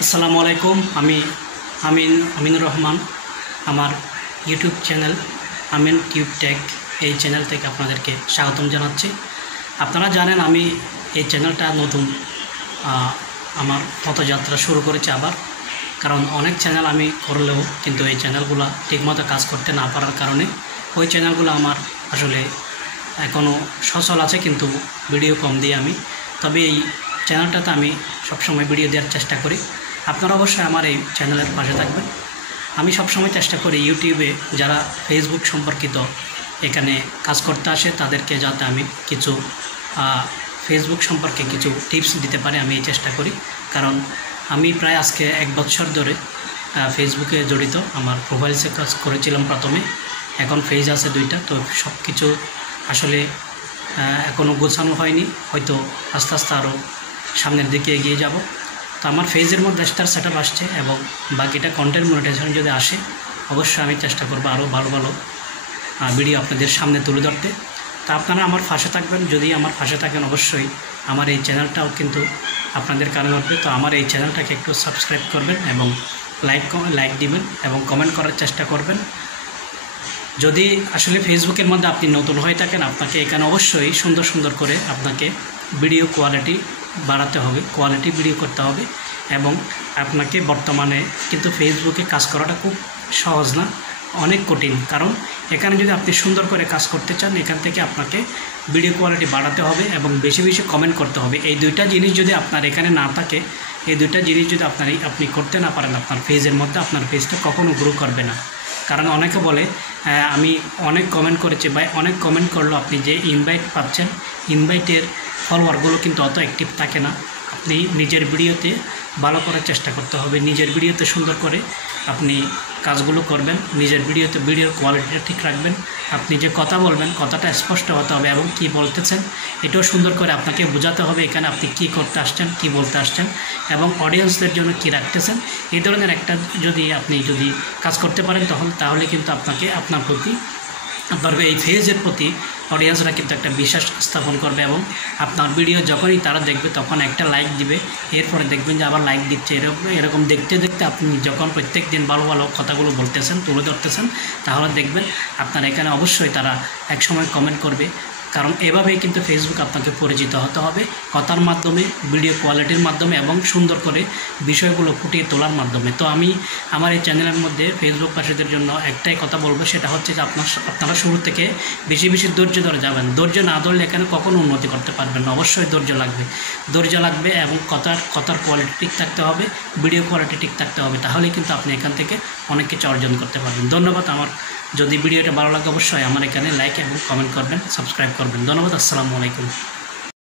আসসালামু আলাইকুম। আমি আমিনুর রহমান। আমার ইউটিউব চ্যানেল আমিন টিউব টেক, এই চ্যানেল থেকে আপনাদেরকে স্বাগতম জানাচ্ছি। আপনারা জানেন আমি এই চ্যানেলটা নতুন আমার পথযাত্রা শুরু করেছি আবার, কারণ অনেক চ্যানেল আমি করলেও কিন্তু এই চ্যানেলগুলো ঠিকমতো কাজ করতে না পারার কারণে ওই চ্যানেলগুলো আমার আসলে এখনও সচল আছে, কিন্তু ভিডিও কম দিই আমি। তবে এই চ্যানেলটাতে আমি সবসময় ভিডিও দেওয়ার চেষ্টা করি। আপনারা অবশ্যই আমার এই চ্যানেলের পাশে থাকবেন। আমি সবসময় চেষ্টা করি ইউটিউবে যারা ফেসবুক সম্পর্কিত এখানে কাজ করতে আসে তাদেরকে যাতে আমি কিছু ফেসবুক সম্পর্কে কিছু টিপস দিতে পারি, আমি এই চেষ্টা করি। কারণ আমি প্রায় আজকে 1 বছর ধরে ফেসবুকে জড়িত। আমার প্রোফাইলসে কাজ করেছিলাম প্রথমে, এখন পেজ আছে 2টা। তো সব কিছু আসলে এখনও গোছানো হয়নি, হয়তো আস্তে আস্তে আরও সামনের দিকে এগিয়ে যাব। তো আমার পেজের মধ্যে স্টার সেটআপ আসছে এবং বাকিটা কন্টেন্ট মনিটাইজেশন যদি আসে অবশ্যই আমি চেষ্টা করব আরও ভালো ভালো ভিডিও আপনাদের সামনে তুলে ধরতে। তা আপনারা আমার পাশে থাকবেন। যদি আমার পাশে থাকেন অবশ্যই আমার এই চ্যানেলটাও কিন্তু আপনাদের কানে উঠবে। তো আমার এই চ্যানেলটাকে একটু সাবস্ক্রাইব করবেন এবং লাইক দিবেন এবং কমেন্ট করার চেষ্টা করবেন। যদি আসলে ফেসবুকের মধ্যে আপনি নতুন হয়ে থাকেন, আপনাকে এখানে অবশ্যই সুন্দর সুন্দর করে আপনাকে ভিডিও কোয়ালিটি বাড়াতে হবে, কোয়ালিটি ভিডিও করতে হবে। এবং আপনাকে বর্তমানে কিন্তু ফেসবুকে কাজ করাটা খুব সহজ না, অনেক কঠিন। কারণ এখানে যদি আপনি সুন্দর করে কাজ করতে চান, এখান থেকে আপনাকে ভিডিও কোয়ালিটি বাড়াতে হবে এবং বেশি বেশি কমেন্ট করতে হবে। এই 2টা জিনিস যদি আপনার এখানে না থাকে, এই 2টা জিনিস যদি আপনি করতে না পারেন আপনার পেজের মধ্যে, আপনার পেজটা কখনো গ্রো করবে না। কারণ অনেকে বলে আমি অনেক কমেন্ট করেছি, বা অনেক কমেন্ট করলো, আপনি যে ইনভাইট পাচ্ছেন ইনভাইটের ফলোয়ারগুলো কিন্তু অত অ্যাক্টিভ থাকে না। আপনি নিজের ভিডিওতে ভালো করার চেষ্টা করতে হবে, নিজের ভিডিওতে সুন্দর করে আপনি কাজগুলো করবেন, নিজের ভিডিওর কোয়ালিটিটা ঠিক রাখবেন। আপনি যে কথা বলবেন কথাটা স্পষ্ট হতে হবে এবং কি বলতেছেন এটাও সুন্দর করে আপনাকে বোঝাতে হবে এখানে আপনি কি করতে আসছেন, কি বলতে আসছেন এবং অডিয়েন্সদের জন্য কি রাখতেছেন। এই ধরনের একটা আপনি যদি কাজ করতে পারেন তাহলে কিন্তু আপনার এই পেজের প্রতি অডিয়েন্সরা কিন্তু একটা বিশ্বাস স্থাপন করবে এবং আপনার ভিডিও যখনই তারা দেখবে তখন একটা লাইক দিবে, এরপরে দেখবেন যে আবার লাইক দিচ্ছে। এরকম দেখতে দেখতে আপনি যখন প্রত্যেক দিন ভালো ভালো কথাগুলো বলতেছেন, তুলে ধরতেছেন, তাহলে দেখবেন আপনার এখানে অবশ্যই তারা একসময় কমেন্ট করবে। কারণ এভাবেই কিন্তু ফেসবুক আপনাকে পরিচিত হতে হবে, কথার মাধ্যমে, ভিডিও কোয়ালিটির মাধ্যমে এবং সুন্দর করে বিষয়গুলো ফুটিয়ে তোলার মাধ্যমে। তো আমি আমার এই চ্যানেলের মধ্যে ফেসবুক পাশীদের জন্য একটাই কথা বলবো, সেটা হচ্ছে যে আপনারা শুরু থেকে বেশি বেশি ধৈর্য ধরে যাবেন। ধৈর্য না ধরলে এখানে কখনো উন্নতি করতে পারবেন না। অবশ্যই ধৈর্য লাগবে এবং কথার কোয়ালিটি ঠিক থাকতে হবে, ভিডিও কোয়ালিটি ঠিক থাকতে হবে। তাহলেই কিন্তু আপনি এখান থেকে অনেক কিছু অর্জন করতে পারবেন। ধন্যবাদ। যদি ভিডিওটা ভালো লাগে অবশ্যই আমার এখানে লাইক এবং কমেন্ট করবেন, সাবস্ক্রাইব করবেন। ধন্যবাদ। আসসালামু আলাইকুম।